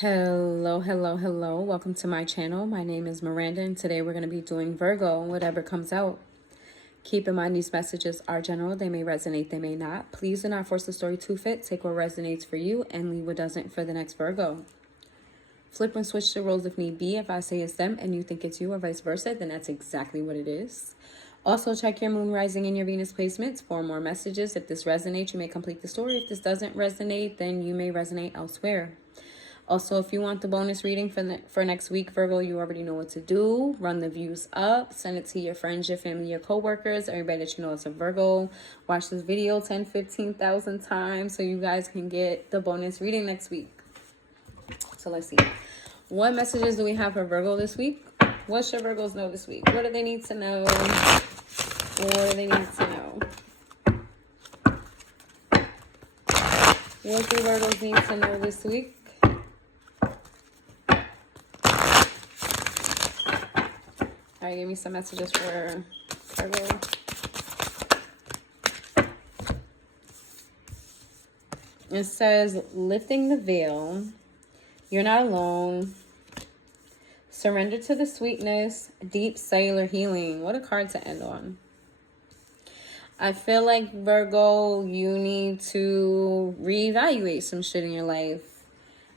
Hello, hello, hello. Welcome to my channel. My name is Miranda, and today we're going to be doing Virgo, whatever comes out. Keep in mind these messages are general. They may resonate, they may not. Please do not force the story to fit. Take what resonates for you and leave what doesn't for the next Virgo. Flip and switch the roles if need be. If I say it's them and you think it's you or vice versa, then that's exactly what it is. Also, check your moon rising and your Venus placements for more messages. If this resonates, you may complete the story. If this doesn't resonate, then you may resonate elsewhere. Also, if you want the bonus reading for next week, Virgo, you already know what to do. Run the views up. Send it to your friends, your family, your coworkers, everybody that you know is a Virgo. Watch this video 10, 15,000 times so you guys can get the bonus reading next week. So let's see. What messages do we have for Virgo this week? What should Virgos know this week? What do they need to know? What do they need to know? What do Virgos need to know this week? All right, give me some messages for Virgo. It says, lifting the veil. You're not alone. Surrender to the sweetness. Deep cellular healing. What a card to end on. I feel like, Virgo, you need to reevaluate some shit in your life.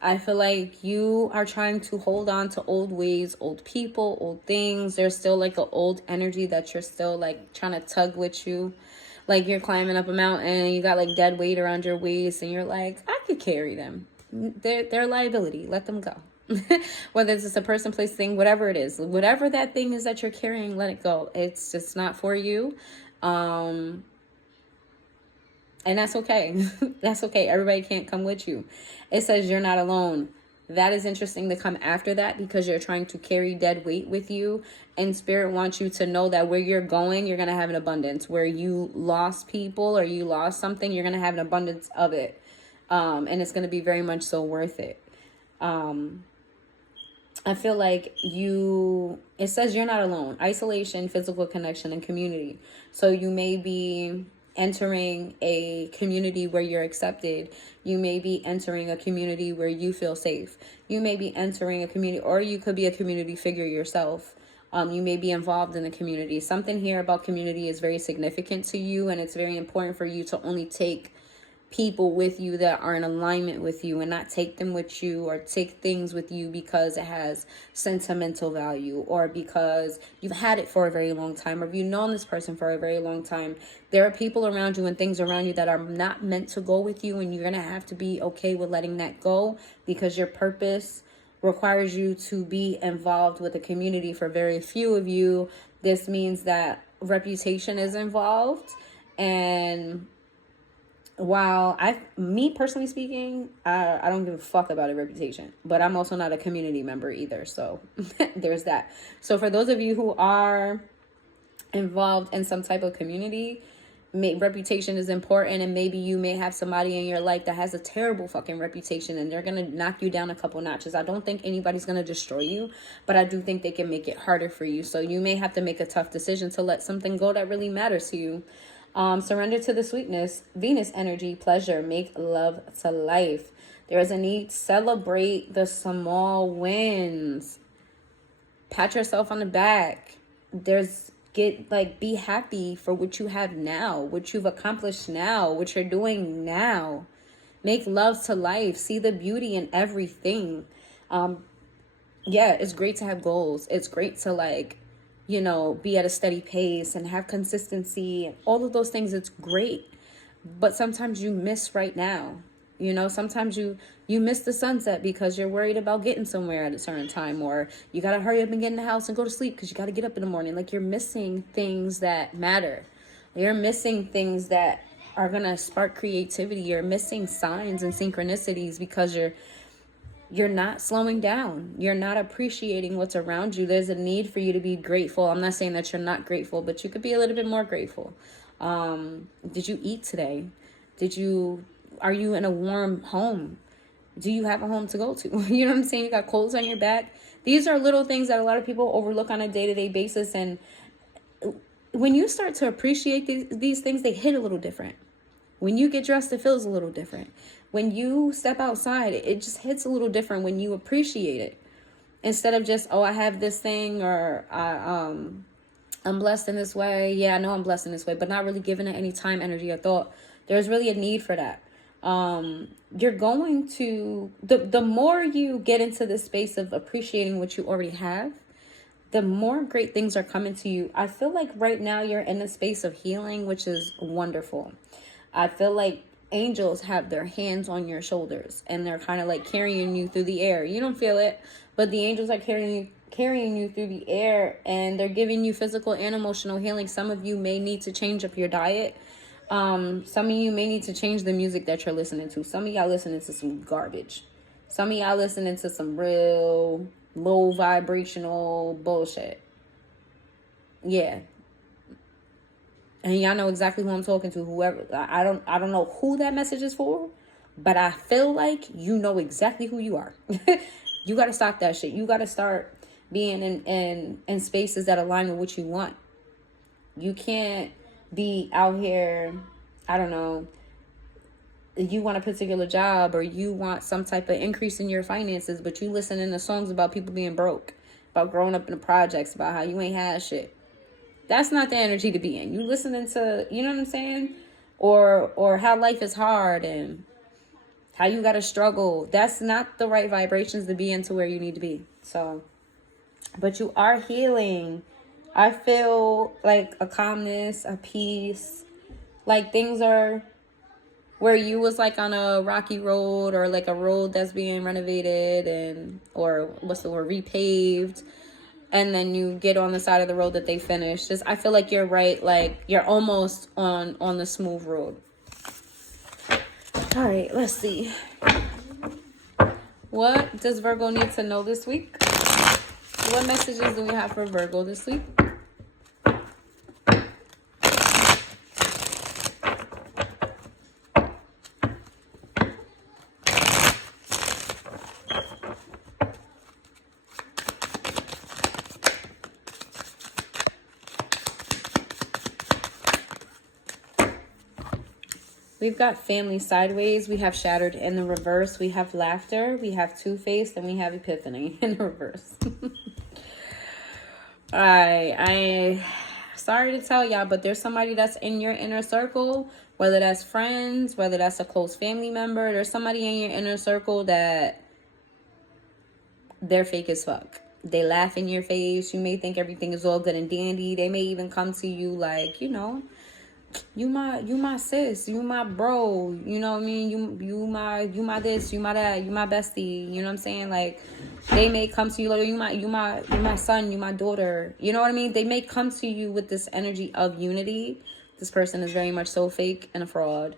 I feel like you are trying to hold on to old ways, old people, old things. There's still like an old energy that you're still like trying to tug with you. Like you're climbing up a mountain and you got like dead weight around your waist and you're like, I could carry them. They're a liability. Let them go. Whether it's a person, place, thing, whatever it is. Whatever that thing is that you're carrying, let it go. It's just not for you. And that's okay. That's okay. Everybody can't come with you. It says you're not alone. That is interesting to come after that because you're trying to carry dead weight with you. And Spirit wants you to know that where you're going, you're going to have an abundance. Where you lost people or you lost something, you're going to have an abundance of it. And it's going to be very much so worth it. I feel like it says you're not alone. Isolation, physical connection, and community. So you may be entering a community where you're accepted. You may be entering a community where you feel safe. You may be entering a community, or you could be a community figure yourself. You may be involved in the community. Something here about community is very significant to you, and it's very important for you to only take people with you that are in alignment with you and not take them with you or take things with you because it has sentimental value or because you've had it for a very long time or you've known this person for a very long time. There are people around you and things around you that are not meant to go with you, and you're going to have to be okay with letting that go because your purpose requires you to be involved with a community. For very few of you, this means that reputation is involved. And while me personally speaking, I don't give a fuck about a reputation, but I'm also not a community member either. So there's that. So for those of you who are involved in some type of community, reputation is important. And maybe you may have somebody in your life that has a terrible fucking reputation and they're going to knock you down a couple notches. I don't think anybody's going to destroy you, but I do think they can make it harder for you. So you may have to make a tough decision to let something go that really matters to you. Surrender to the sweetness, Venus energy, pleasure, make love to life. There is a need, celebrate the small wins. Pat yourself on the back. Be happy for what you have now, what you've accomplished now, what you're doing now. Make love to life. See the beauty in everything. Yeah, it's great to have goals. It's great to be at a steady pace and have consistency. All of those things, it's great. But sometimes you miss right now. Sometimes you miss the sunset because you're worried about getting somewhere at a certain time, or you got to hurry up and get in the house and go to sleep because you got to get up in the morning. Like, you're missing things that matter. You're missing things that are going to spark creativity. You're missing signs and synchronicities because you're not slowing down. You're not appreciating what's around you. There's a need for you to be grateful. I'm not saying that you're not grateful, but you could be a little bit more grateful. Did you eat today? Are you in a warm home? Do you have a home to go to? You know what I'm saying? You got clothes on your back. These are little things that a lot of people overlook on a day-to-day basis. And when you start to appreciate these things, they hit a little different. When you get dressed, it feels a little different. when you step outside, it just hits a little different when you appreciate it. Instead of just, oh, I have this thing, or I'm blessed in this way. Yeah, I know I'm blessed in this way, but not really giving it any time, energy, or thought. There's really a need for that. You're going to, the more you get into this space of appreciating what you already have, the more great things are coming to you. I feel like right now you're in a space of healing, which is wonderful. I feel like angels have their hands on your shoulders and they're kind of like carrying you through the air. You don't feel it, but the angels are carrying you through the air, and they're giving you physical and emotional healing. Some of you may need to change up your diet. Some of you may need to change the music that you're listening to. Some of y'all listening to some garbage. Some of y'all listening to some real low vibrational bullshit. Yeah. And y'all know exactly who I'm talking to. Whoever, I don't know who that message is for, but I feel like you know exactly who you are. You got to stop that shit. You got to start being in spaces that align with what you want. You can't be out here, I don't know, you want a particular job or you want some type of increase in your finances, but you listening to songs about people being broke, about growing up in the projects, about how you ain't had shit. That's not the energy to be in. You listening to, you know what I'm saying? Or how life is hard and how you got to struggle. That's not the right vibrations to be into where you need to be. So, but you are healing. I feel like a calmness, a peace, like things are where you was like on a rocky road or like a road that's being renovated and, or what's the word, repaved. And then you get on the side of the road that they finished. Just, I feel like you're right. Like you're almost on the smooth road. All right, let's see. What does Virgo need to know this week? What messages do we have for Virgo this week? We've got family sideways. We have shattered in the reverse. We have laughter. We have two-faced. And we have epiphany in the reverse. All right. I sorry to tell y'all, but there's somebody that's in your inner circle, whether that's friends, whether that's a close family member. There's somebody in your inner circle that they're fake as fuck. They laugh in your face. You may think everything is all good and dandy. They may even come to you like, you know, you my sis, you my bro, you know what I mean, you my this, you my that, you my bestie, you know what I'm saying? Like they may come to you like, you my son, you my daughter, you know what I mean? They may come to you with this energy of unity. This person is very much so fake and a fraud.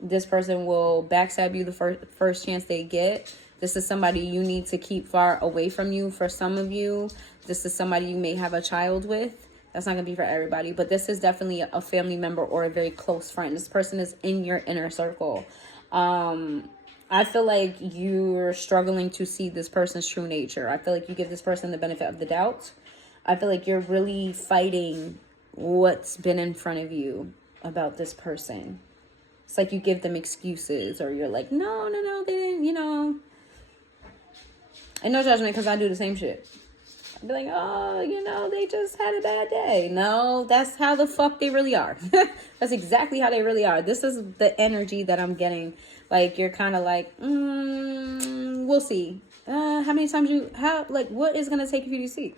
This person will backstab you the first chance they get. This is somebody you need to keep far away from you. For some of you, this is somebody you may have a child with. That's not going to be for everybody, but this is definitely a family member or a very close friend. This person is in your inner circle. I feel like you're struggling to see this person's true nature. I feel like you give this person the benefit of the doubt. I feel like you're really fighting what's been in front of you about this person. It's like you give them excuses, or you're like, no, they didn't, you know. And no judgment, because I do the same shit. Be like, oh, you know, they just had a bad day. No, that's how the fuck they really are. That's exactly how they really are. This is the energy that I'm getting. Like, you're kind of like, we'll see. How many times what is going to take for you to see?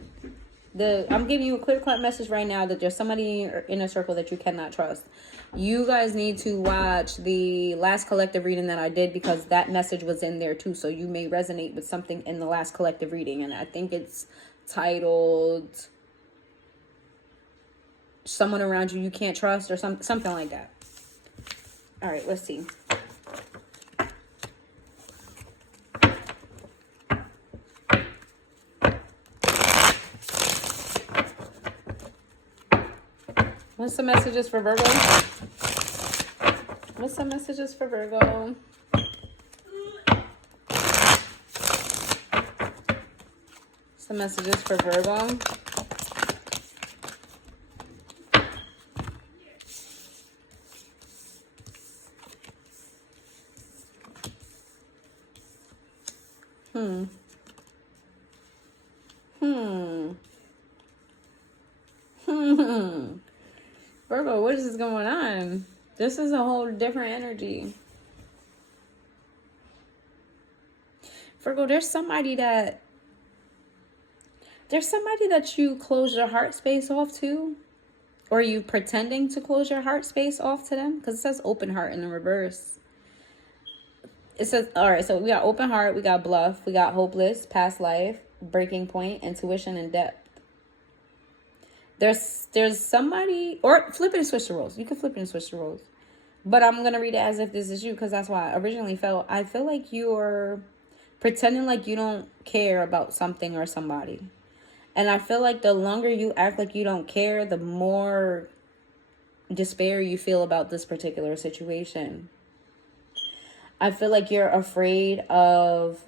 I'm giving you a clear-cut message right now that there's somebody in your inner circle that you cannot trust. You guys need to watch the last collective reading that I did, because that message was in there too. So you may resonate with something in the last collective reading. And I think it's titled Someone Around You Can't Trust, or something like that. All right, let's see. What's the messages for Virgo? What's the messages for Virgo? Some messages for Virgo. Hmm. Hmm. Hmm. Virgo, what is going on? This is a whole different energy. Virgo, there's somebody that you close your heart space off to, or you pretending to close your heart space off to them, because it says open heart in the reverse. It says, all right, so we got open heart, we got bluff, we got hopeless, past life, breaking point, intuition, and depth. There's somebody, or flip it and switch the roles. You can flip it and switch the roles. But I'm going to read it as if this is you, because that's why I originally felt. I feel like you're pretending like you don't care about something or somebody. And I feel like the longer you act like you don't care, the more despair you feel about this particular situation. I feel like you're afraid of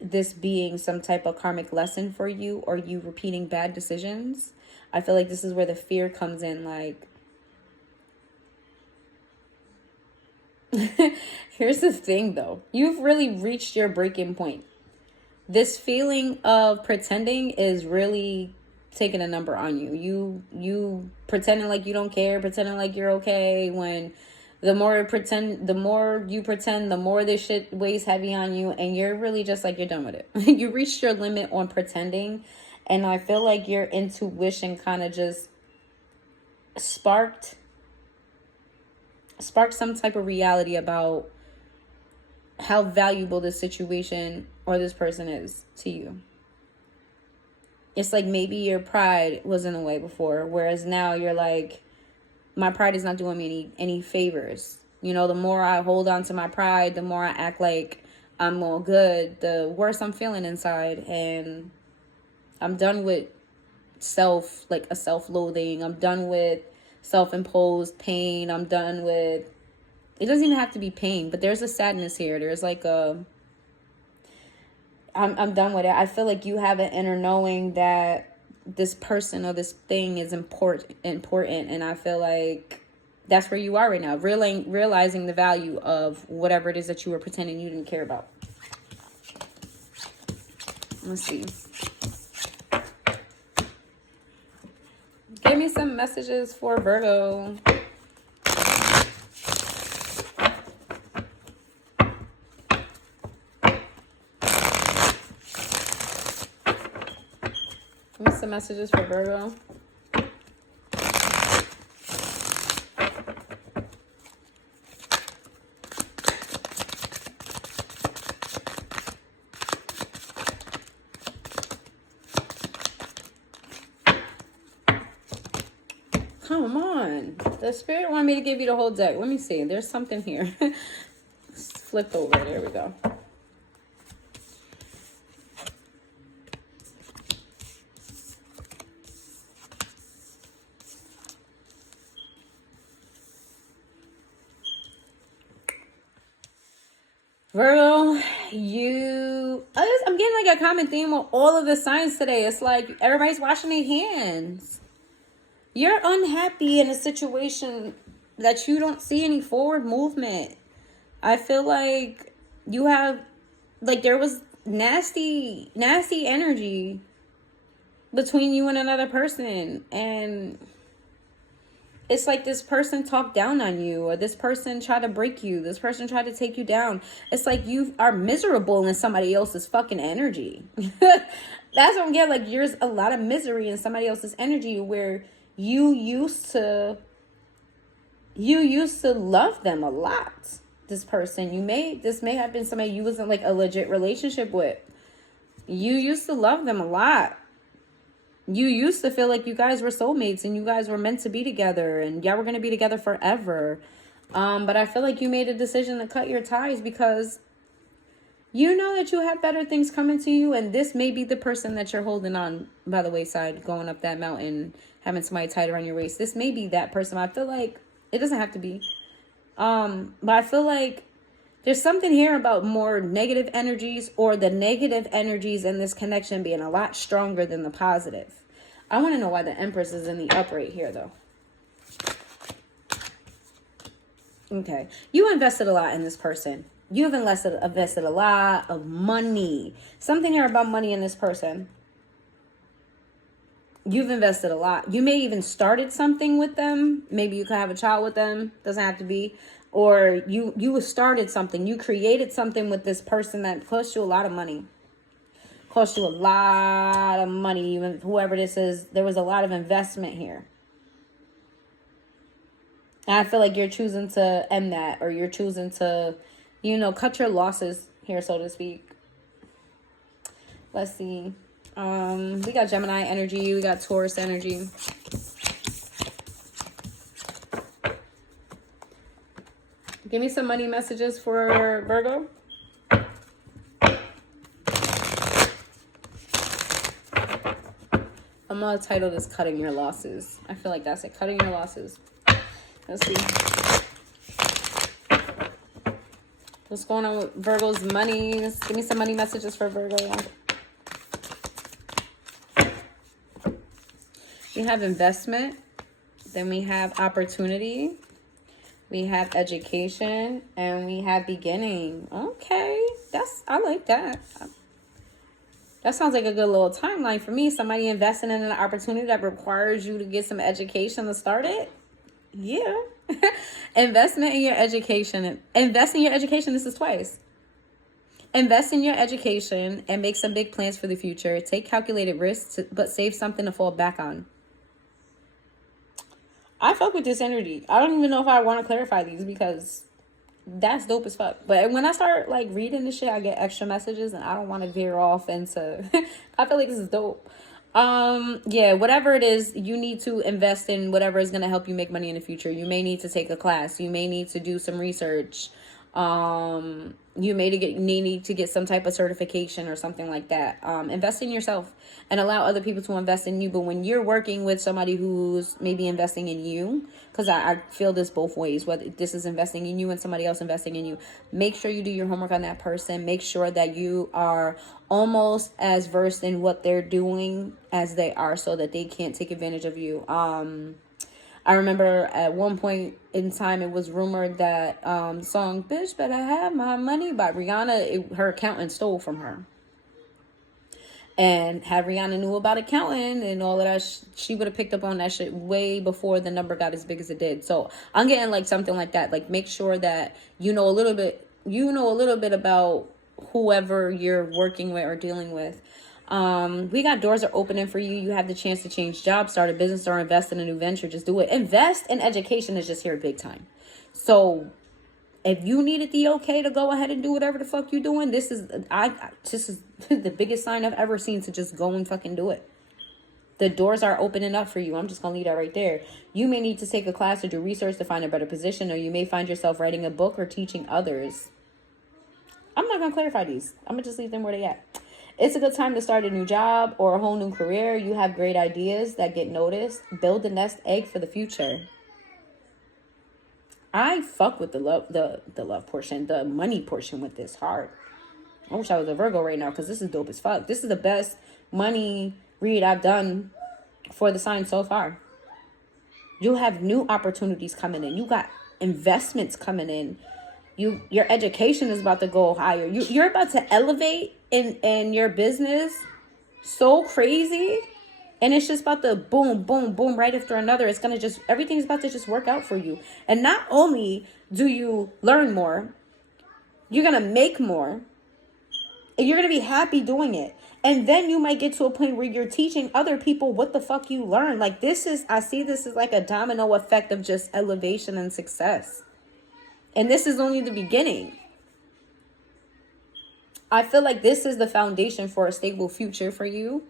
this being some type of karmic lesson for you, or you repeating bad decisions. I feel like this is where the fear comes in. Like, here's the thing though. You've really reached your breaking point. This feeling of pretending is really taking a number on you. You pretending like you don't care, pretending like you're okay, when the more you pretend, the more this shit weighs heavy on you, and you're really just like, you're done with it. You reached your limit on pretending, and I feel like your intuition kind of just sparked some type of reality about how valuable this situation or this person is to you. It's like maybe your pride was in the way before, whereas now you're like, my pride is not doing me any favors. You know, the more I hold on to my pride, the more I act like I'm all good, the worse I'm feeling inside. And I'm done with self-loathing. I'm done with self-imposed pain. I'm done with, it doesn't even have to be pain, but there's a sadness here. There's like I'm done with it. I feel like you have an inner knowing that this person or this thing is important, and I feel like that's where you are right now, realizing the value of whatever it is that you were pretending you didn't care about. Let's see. Give me some messages for Virgo. Give me some messages for Virgo. Come on. The spirit wanted me to give you the whole deck. Let me see. There's something here. Flip over. There we go. Virgo, I'm getting like a common theme with all of the signs today. It's like everybody's washing their hands. You're unhappy in a situation that you don't see any forward movement. I feel like you have, like, there was nasty energy between you and another person, and it's like this person talked down on you, or this person tried to break you, this person tried to take you down. It's like you are miserable in somebody else's fucking energy. That's what I'm getting. Like, there's a lot of misery in somebody else's energy where you used to love them a lot. This person, this may have been somebody you wasn't like a legit relationship with. You used to love them a lot. You used to feel like you guys were soulmates and you guys were meant to be together and y'all were going to be together forever. But I feel like you made a decision to cut your ties because you know that you have better things coming to you, and this may be the person that you're holding on by the wayside, going up that mountain, having somebody tied around your waist. This may be that person. I feel like it doesn't have to be. But I feel like there's something here about more negative energies, or the negative energies in this connection being a lot stronger than the positive. I want to know why the Empress is in the upright here, though. Okay. You invested a lot in this person. You've invested a lot of money. Something here about money in this person. You've invested a lot. You may even started something with them. Maybe you could have a child with them. Doesn't have to be. Or you started something. You created something with this person that cost you a lot of money. Cost you a lot of money. Even whoever this is, there was a lot of investment here. And I feel like you're choosing to end that, or you're choosing to, cut your losses here, so to speak. Let's see. We got Gemini energy. We got Taurus energy. Give me some money messages for Virgo. I'm going to title this Cutting Your Losses. I feel like that's it. Cutting Your Losses. Let's see. What's going on with Virgo's money? Give me some money messages for Virgo. We have investment. Then we have opportunity. We have education. And we have beginning. Okay. I like that. That sounds like a good little timeline for me. Somebody investing in an opportunity that requires you to get some education to start it. Yeah. Investment in your education. Invest in your education. This is twice. Invest in your education and make some big plans for the future. Take calculated risks, but save something to fall back on. I fuck with this energy. I don't even know if I want to clarify these because that's dope as fuck. But when I start like reading this shit, I get extra messages and I don't want to veer off into I feel like this is dope. Yeah, whatever it is, you need to invest in whatever is going to help you make money in the future. You may need to take a class. You may need to do some research. You may need to get some type of certification or something like that. Invest in yourself and allow other people to invest in you. But when you're working with somebody who's maybe investing in you, because I feel this both ways, whether this is investing in you and somebody else investing in you, make sure you do your homework on that person. Make sure that you are almost as versed in what they're doing as they are so that they can't take advantage of you. I remember at one point in time, it was rumored that the song Bitch Better Have My Money by Rihanna, her accountant stole from her. And had Rihanna knew about accounting and all of that, she would have picked up on that shit way before the number got as big as it did. So I'm getting like something like that. Like make sure that you know a little bit about whoever you're working with or dealing with. We got doors are opening for you. You have the chance to change jobs, start a business, or invest in a new venture. Just do it. Invest in education is just here big time. So if you needed the okay to go ahead and do whatever the fuck you doing, this is the biggest sign I've ever seen to just go and fucking do it. The doors are opening up for you. I'm just going to leave that right there. You may need to take a class or do research to find a better position, or you may find yourself writing a book or teaching others. I'm not going to clarify these. I'm going to just leave them where they at. It's a good time to start a new job or a whole new career. You have great ideas that get noticed. Build a nest egg for the future. I fuck with the love portion, the money portion with this hard. I wish I was a Virgo right now because this is dope as fuck. This is the best money read I've done for the sign so far. You have new opportunities coming in. You got investments coming in. Your education is about to go higher. You're about to elevate in your business so crazy. And it's just about to boom, boom, boom, right after another. It's going to everything's about to just work out for you. And not only do you learn more, you're going to make more. And you're going to be happy doing it. And then you might get to a point where you're teaching other people what the fuck you learned. Like I see this as like a domino effect of just elevation and success. And this is only the beginning. I feel like this is the foundation for a stable future for you.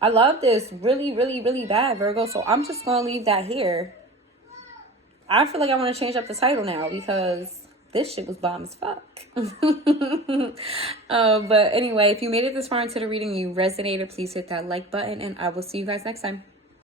I love this really, really, really bad, Virgo. So I'm just going to leave that here. I feel like I want to change up the title now because this shit was bomb as fuck. But anyway, if you made it this far into the reading, you resonated, please hit that like button. And I will see you guys next time.